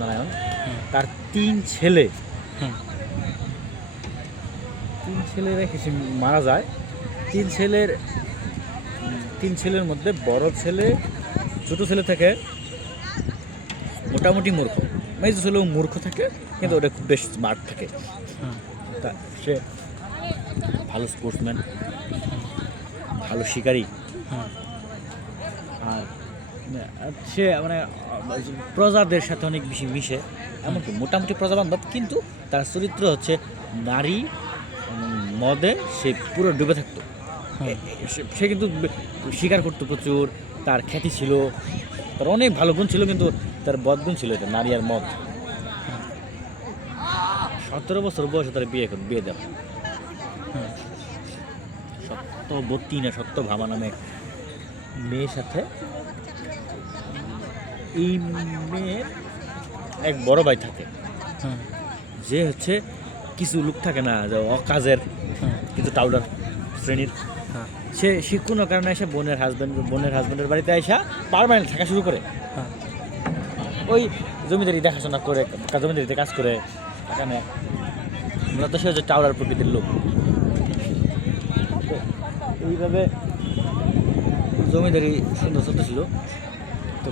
নারায়ণ, তার তিন ছেলে রেখে সে মারা যায়। তিন ছেলের মধ্যে বড় ছেলে ছোট ছেলে থেকে মোটামুটি মূর্খ, মেজো ছেলেও মূর্খ থাকে, কিন্তু ওটা খুব বেশ স্মার্ট থাকে। তা সে ভালো স্পোর্টসম্যান, ভালো শিকারী, আর সে মানে প্রজাদের সাথে অনেক বেশি মিশে, এমনকি মোটামুটি প্রজাবান্ধব, কিন্তু তার চরিত্র হচ্ছে নারী মদে সে পুরো ডুবে থাকতো। সে কিন্তু শিকার করতো প্রচুর, তার খ্যাতি ছিল, তার অনেক ভালো গুণ ছিল, কিন্তু তার বদগুণ ছিল এটা নারী আর মদ। 17 বছর বয়সে তার বিয়ে দেওয়া। সত্যবতী না সত্যভামা নামে মেয়ের সাথে। এই মেয়ের এক বড় ভাই থাকে, যে হচ্ছে কিছু লোক থাকে না যে অকাজের, কিন্তু টাউডার শ্রেণীর। সে কোনো কারণে এসে বোনের হাজব্যান্ডের বাড়িতে এসে পার্মানেন্ট থাকা শুরু করে। ওই জমিদারি দেখাশোনা করে, জমিদারিতে কাজ করে এখানে। মূলত সে হচ্ছে টাউডার প্রকৃতির লোক। এইভাবে জমিদারি সুন্দর চলতেছিল। তো